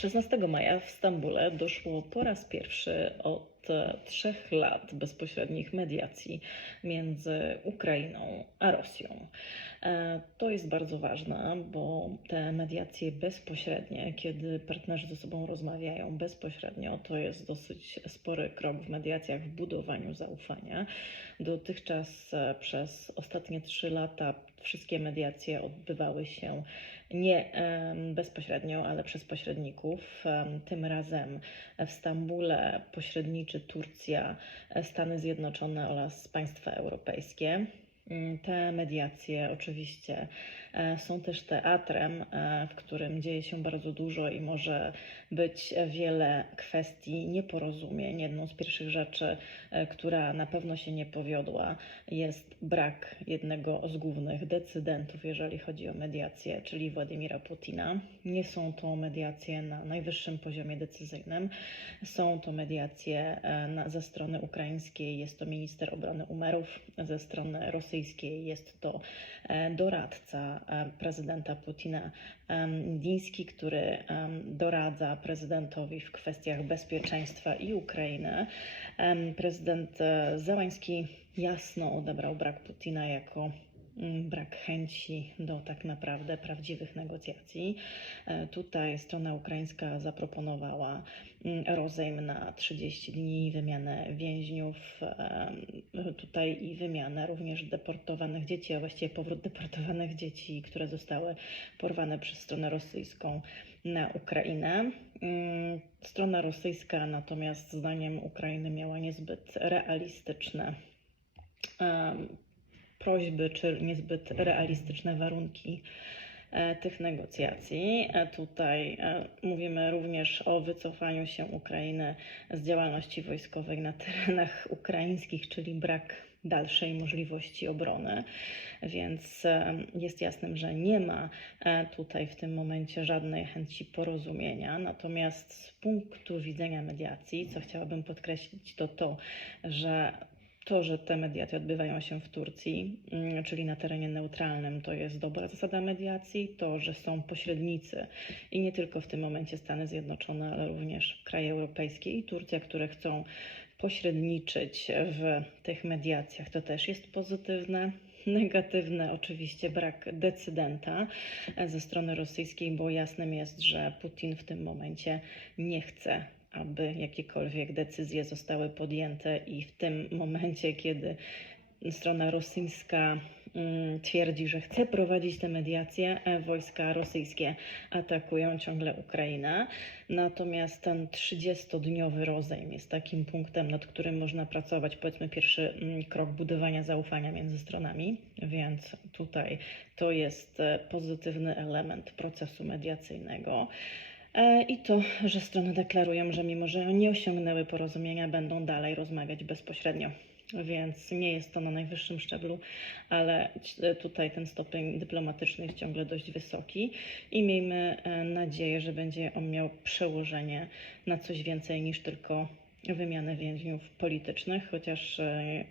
16 maja w Stambule doszło po raz pierwszy od trzech lat bezpośrednich mediacji między Ukrainą a Rosją. E, To jest bardzo ważne, bo te mediacje bezpośrednie, kiedy partnerzy ze sobą rozmawiają bezpośrednio, to jest dosyć spory krok w mediacjach, w budowaniu zaufania. Dotychczas e, przez ostatnie trzy lata wszystkie mediacje odbywały się nie em, bezpośrednio, ale przez pośredników. Tym razem w Stambule pośredniczy Turcja, Stany Zjednoczone oraz państwa europejskie. Mm, Te mediacje oczywiście e, są też teatrem, e, w którym dzieje się bardzo dużo i może być wiele kwestii nieporozumień. Jedną z pierwszych rzeczy, e, która na pewno się nie powiodła, jest brak jednego z głównych decydentów, jeżeli chodzi o mediacje, czyli Władimira Putina. Nie są to mediacje na najwyższym poziomie decyzyjnym. Są to mediacje na, ze strony ukraińskiej, jest to minister obrony Umerów, ze strony rosyjskiej jest to e, doradca e, prezydenta Putina, em, Diński, który doradza prezydentowi w kwestiach bezpieczeństwa i Ukrainy. Prezydent e, Załański jasno odebrał brak Putina jako brak chęci do tak naprawdę prawdziwych negocjacji. E, Tutaj strona ukraińska zaproponowała mm, rozejm na 30 dni, wymianę więźniów, tutaj i wymianę również deportowanych dzieci, a właściwie powrót deportowanych dzieci, które zostały porwane przez stronę rosyjską na Ukrainę. Mm, Strona rosyjska natomiast zdaniem Ukrainy miała niezbyt realistyczne prośby czy niezbyt realistyczne warunki e, tych negocjacji. E, Tutaj e, mówimy również o wycofaniu się Ukrainy z działalności wojskowej na terenach ukraińskich, czyli brak dalszej możliwości obrony, więc jest jasnym, że nie ma tutaj w tym momencie żadnej chęci porozumienia. Natomiast z punktu widzenia mediacji, co chciałabym podkreślić, to to, że to, że te mediacje odbywają się w Turcji, mm, czyli na terenie neutralnym, to jest dobra zasada mediacji. To, że są pośrednicy i nie tylko w tym momencie Stany Zjednoczone, ale również kraje europejskie i Turcja, które chcą pośredniczyć w tych mediacjach, to też jest pozytywne. Negatywne oczywiście brak decydenta e, ze strony rosyjskiej, bo jasnym jest, że Putin w tym momencie nie chce aby jakiekolwiek decyzje zostały podjęte i w tym momencie, kiedy strona rosyjska mm, twierdzi, że chce prowadzić te mediacje, e, wojska rosyjskie atakują ciągle Ukrainę. Natomiast ten 30-dniowy rozejm jest takim punktem, nad którym można pracować, powiedzmy pierwszy mm, krok budowania zaufania między stronami, więc tutaj to jest e, pozytywny element procesu mediacyjnego. E, I to, że strony deklarują, że mimo, że nie osiągnęły porozumienia, będą dalej rozmawiać bezpośrednio. Więc nie jest to na najwyższym szczeblu, ale tutaj ten stopień dyplomatyczny jest ciągle dość wysoki i miejmy e, nadzieję, że będzie on miał przełożenie na coś więcej niż tylko wymianę więźniów politycznych, chociaż e,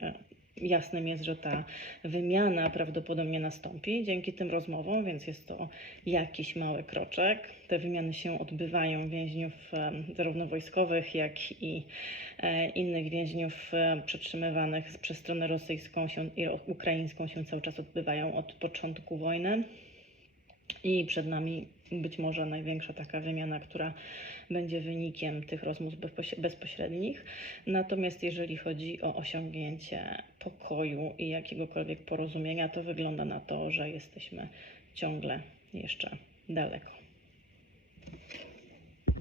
jasnym jest, że ta wymiana prawdopodobnie nastąpi dzięki tym rozmowom, więc jest to jakiś mały kroczek. Te wymiany się odbywają więźniów zarówno wojskowych, jak i e, innych więźniów przetrzymywanych przez stronę rosyjską się, i ukraińską się cały czas odbywają od początku wojny. I przed nami być może największa taka wymiana, która będzie wynikiem tych rozmów bezpoś- bezpośrednich. Natomiast jeżeli chodzi o osiągnięcie pokoju i jakiegokolwiek porozumienia, to wygląda na to, że jesteśmy ciągle jeszcze daleko.